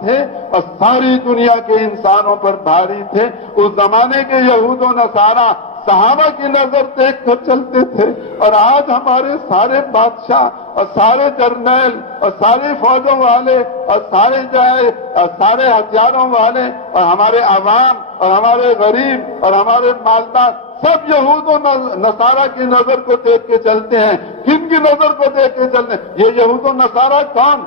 تھے اور ساری دنیا کے انسانوں پر بھاری تھے۔ اس زمانے کے یہود و نصارہ صحابہ کی نظر دیکھ کر چلتے تھے، اور آج ہمارے سارے بادشاہ اور سارے جرنیل اور سارے فوجوں والے اور سارے ہتھیاروں والے اور ہمارے عوام اور ہمارے غریب اور ہمارے مالدار سب یہود و نصارہ کی نظر کو دیکھ کے چلتے ہیں۔ کن کی نظر کو دیکھ کے چلتے ہیں؟ یہ یہود و نصارہ کون؟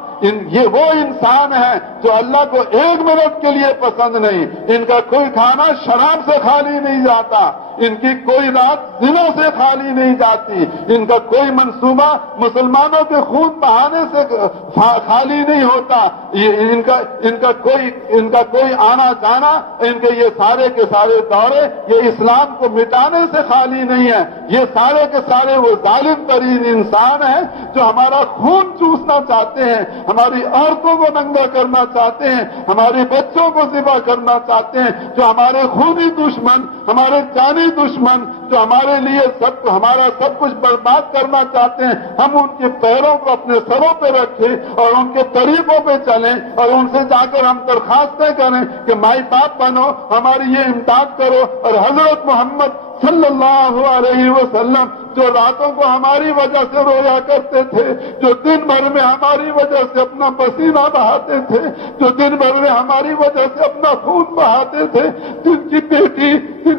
یہ وہ انسان ہیں جو اللہ کو 1 منٹ کے لیے پسند نہیں۔ ان کا کوئی کھانا شراب سے خالی نہیں جاتا، ان کی کوئی رات زنا سے خالی نہیں جاتی، ان کا کوئی منصوبہ مسلمانوں کے خون بہانے سے خالی نہیں ہوتا، ان کا کوئی آنا جانا، ان کے یہ سارے کے سارے دورے یہ اسلام کو مٹانے سے خالی نہیں ہے۔ یہ سارے کے سارے وہ ظالم ترین انسان ہیں جو ہمارا خون چوسنا چاہتے ہیں، ہماری عورتوں کو ننگا کرنا چاہتے ہیں، ہمارے بچوں کو ذبح کرنا چاہتے ہیں، جو ہمارے خونی دشمن، ہمارے جانی دشمن، جو ہمارے لیے ہمارا سب کچھ برباد کرنا چاہتے ہیں۔ ہم ان کے پیروں کو اپنے سروں پہ رکھیں اور ان کے طریقوں پہ چلیں اور ان سے جا کر ہم درخواستیں کریں کہ مائی باپ بنو، ہماری یہ امداد کرو۔ اور حضرت محمد صلی اللہ علیہ وسلم جو راتوں کو ہماری وجہ سے رویا کرتے تھے، جو دن بھر میں ہماری وجہ سے اپنا پسینہ بہاتے تھے، جو دن بھر میں ہماری وجہ سے اپنا خون بہاتے تھے، جن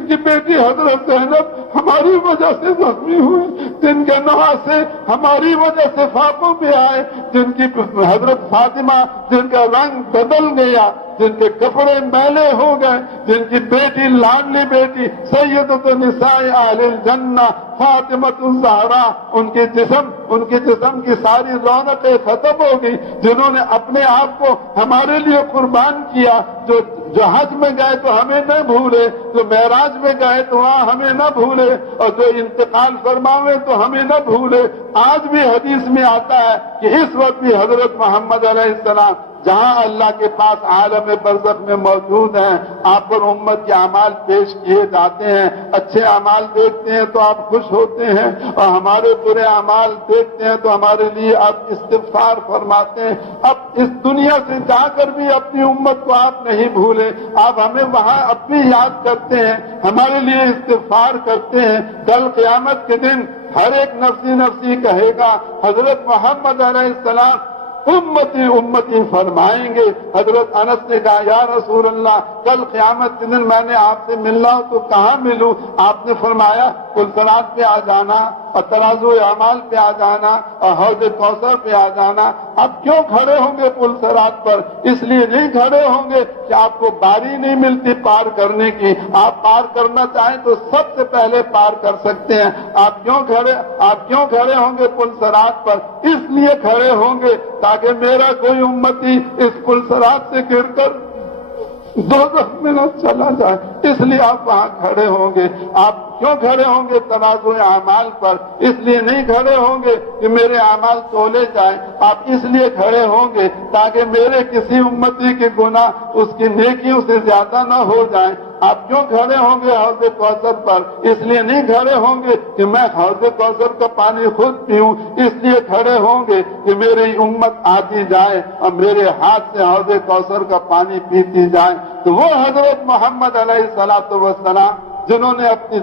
کی بیٹی حضرت زینب ہماری وجہ سے زخمی ہوئی، جن کے نواسے ہماری وجہ سے فاقوں پہ آئے، جن کی حضرت فاطمہ جن کا رنگ بدل گیا، جن کے کپڑے میلے ہو گئے، جن کی بیٹی لاڈلی بیٹی سیدۃ نساء اہل الجنہ فاطمۃ الزہرا، ان کے جسم کی ساری رونقیں ختم ہو گئی، جنہوں نے اپنے آپ کو ہمارے لیے قربان کیا، جو حج میں گئے تو ہمیں نہ بھولے، جو معراج میں گئے تو وہاں ہمیں نہ بھولے، اور جو انتقال فرماوے تو ہمیں نہ بھولے۔ آج بھی حدیث میں آتا ہے کہ اس وقت بھی حضرت محمد علیہ السلام جہاں اللہ کے پاس عالم برزخ میں موجود ہیں، آپ پر امت کے اعمال پیش کیے جاتے ہیں۔ اچھے اعمال دیکھتے ہیں تو آپ خوش ہوتے ہیں، اور ہمارے برے اعمال دیکھتے ہیں تو ہمارے لیے آپ استغفار فرماتے ہیں۔ اب اس دنیا سے جا کر بھی اپنی امت کو آپ نہیں بھولے، آپ ہمیں وہاں اپنی یاد کرتے ہیں، ہمارے لیے استغفار کرتے ہیں۔ کل قیامت کے دن ہر ایک نفسی نفسی کہے گا، حضرت محمد علیہ السلام امتی امتی فرمائیں گے۔ حضرت انس نے کہا یا رسول اللہ کل قیامت کے دن میں نے آپ سے ملنا ہو تو کہاں ملوں؟ آپ نے فرمایا پلسرات پہ آ جانا اور ترازو اعمال پہ آ جانا اور حوض کوثر پہ آ جانا۔ اب کیوں کھڑے ہوں گے پلسرات پر؟ اس لیے نہیں کھڑے ہوں گے کہ آپ کو باری نہیں ملتی پار کرنے کی، آپ پار کرنا چاہیں تو سب سے پہلے پار کر سکتے ہیں۔ آپ کیوں کھڑے ہوں گے پلسرات پر؟ اس لیے کھڑے ہوں گے تاکہ میرا کوئی امتی اس پلسرات سے گر کر دوزخ میں نہ چلا جائے، اس لیے آپ وہاں کھڑے ہوں گے۔ آپ کیوں کھڑے ہوں گے ترازو اعمال پر؟ اس لیے نہیں کھڑے ہوں گے کہ میرے اعمال تولے جائیں، آپ اس لیے کھڑے ہوں گے تاکہ میرے کسی امتی کے گناہ اس کی نیکیوں سے زیادہ نہ ہو جائیں۔ آپ کیوں کھڑے ہوں گے حوض کوثر پر؟ اس لیے نہیں کھڑے ہوں گے کہ میں حوض کوثر کا پانی خود پیوں، اس لیے کھڑے ہوں گے کہ میری امت آتی جائے اور میرے ہاتھ سے حوض کوثر کا پانی پیتی جائے۔ تو وہ حضرت محمد علیہ الصلوۃ والسلام جنہوں نے اپنی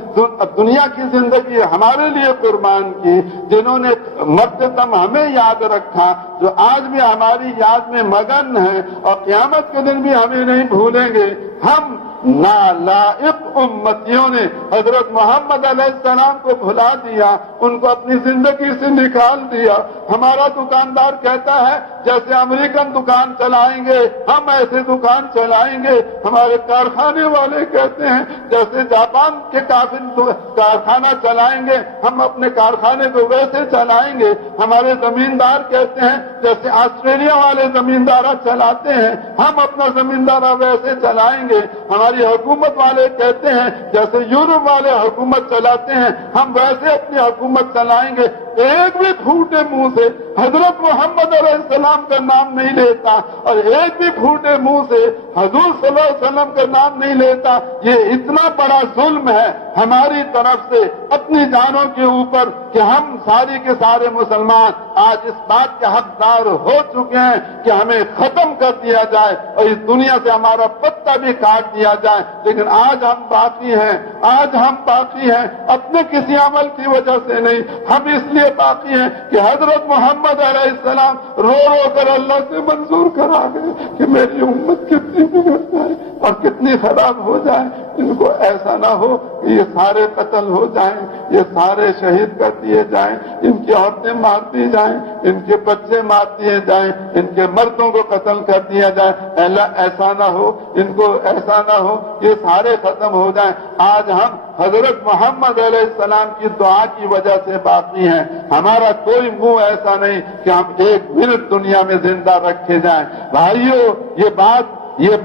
دنیا کی زندگی ہمارے لیے قربان کی، جنہوں نے مرتے دم ہمیں یاد رکھا، جو آج بھی ہماری یاد میں مگن ہیں اور قیامت کے دن بھی ہمیں نہیں بھولیں گے۔ ہم نالائق امتیوں نے حضرت محمد علیہ السلام کو بھلا دیا، ان کو اپنی زندگی سے نکال دیا۔ ہمارا دکاندار کہتا ہے جیسے امریکن دکان چلائیں گے ہم ایسے دکان چلائیں گے، ہمارے کارخانے والے کہتے ہیں جیسے جاپان کے کارخانہ چلائیں گے ہم اپنے کارخانے کو ویسے چلائیں گے، ہمارے زمیندار کہتے ہیں جیسے آسٹریلیا والے زمیندارہ چلاتے ہیں ہم اپنا زمیندارہ ویسے چلائیں گے، ہماری حکومت والے کہتے ہیں جیسے یورپ والے حکومت چلاتے ہیں ہم ویسے اپنی حکومت چلائیں گے۔ ایک بھی پھوٹے منہ سے حضرت محمد علیہ السلام کا نام نہیں لیتا اور ایک بھی پھوٹے منہ سے حضور صلی اللہ علیہ وسلم کا نام نہیں لیتا، یہ اتنا بڑا ظلم ہے ہماری طرف سے اپنی جانوں کے اوپر کہ ہم ساری کے سارے مسلمان آج اس بات کے حقدار ہو چکے ہیں کہ ہمیں ختم کر دیا جائے اور اس دنیا سے ہمارا پتہ بھی کاٹ دیا جائے، لیکن آج ہم باقی ہیں، آج ہم باقی ہیں اپنے کسی عمل کی وجہ سے نہیں، ہم اس لیے باقی ہیں کہ حضرت محمد علیہ السلام رو رو کر اللہ سے منظور کرا گئے کہ میری امت کتنی بگڑ جائے اور کتنی خراب ہو جائے، ان کو ایسا نہ ہو کہ یہ سارے قتل ہو جائیں، یہ سارے شہید کر دیے جائیں، ان کی عورتیں مار دی جائیں، ان کے بچے مار دیے جائیں، ان کے مردوں کو قتل کر دیا جائے، اللہ ایسا نہ ہو، ان کو ایسا نہ ہو، یہ سارے ختم ہو جائیں۔ آج ہم حضرت محمد علیہ السلام کی دعا کی وجہ سے باقی ہیں، ہمارا کوئی منہ ایسا نہیں کہ ہم ایک منٹ دنیا میں زندہ رکھے جائیں۔ بھائیو، یہ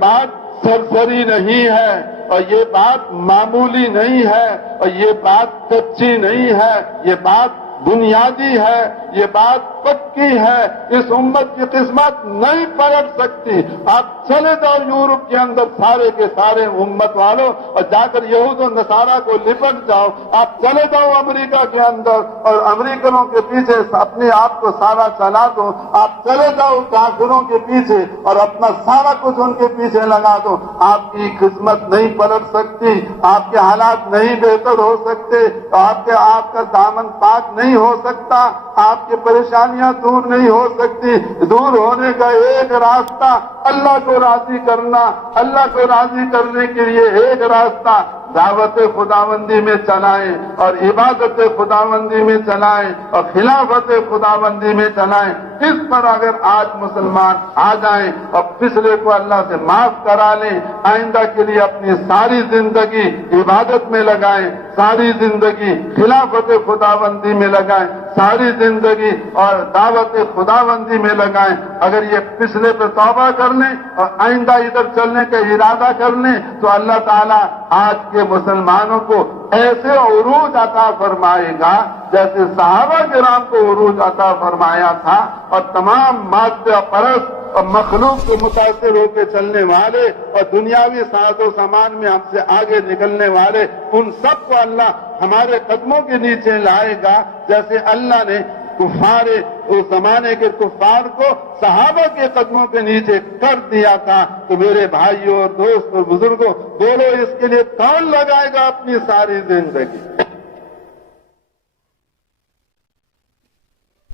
بات سرسری نہیں ہے اور یہ بات معمولی نہیں ہے اور یہ بات کچی نہیں ہے، یہ بات بنیادی ہے، یہ بات پکی ہے، اس امت کی قسمت نہیں پلٹ سکتی۔ آپ چلے جاؤ یورپ کے اندر سارے کے سارے امت والوں اور جا کر یہود و نصارہ کو لپٹ جاؤ، آپ چلے جاؤ امریکہ کے اندر اور امریکنوں کے پیچھے اپنے آپ کو سارا چلا دو، آپ چلے جاؤ کافروں کے پیچھے اور اپنا سارا کچھ ان کے پیچھے لگا دو، آپ کی قسمت نہیں پلٹ سکتی، آپ کے حالات نہیں بہتر ہو سکتے، آپ کا دامن پاک نہیں ہو سکتا، آپ کی پریشانیاں دور نہیں ہو سکتی۔ دور ہونے کا ایک راستہ اللہ کو راضی کرنا، اللہ کو راضی کرنے کے لیے ایک راستہ دعوت خداوندی میں چلائیں اور عبادت خداوندی میں چلائیں اور خلافت خداوندی میں چلائیں۔ اس پر اگر آج مسلمان آ جائیں اور پچھلے کو اللہ سے معاف کرا لیں، آئندہ کے لیے اپنی ساری زندگی عبادت میں لگائیں، ساری زندگی خلافت خداوندی میں لگائیں، ساری زندگی اور دعوت خداوندی میں لگائیں، اگر یہ پچھلے پہ توبہ کر لیں اور آئندہ ادھر چلنے کا ارادہ کر لیں تو اللہ تعالیٰ آج کے مسلمانوں کو ایسے عروج عطا فرمائے گا جیسے صحابہ کرام کو عروج عطا فرمایا تھا، اور تمام مادہ پرست اور مخلوق سے متاثر ہو کے چلنے والے اور دنیاوی ساز و سامان میں ہم سے آگے نکلنے والے، ان سب کو اللہ ہمارے قدموں کے نیچے لائے گا، جیسے اللہ نے کفار اس زمانے کے کفار کو صحابہ کے قدموں کے نیچے کر دیا تھا۔ تو میرے بھائیوں اور دوست اور بزرگوں، بولو اس کے لیے کون لگائے گا اپنی ساری زندگی؟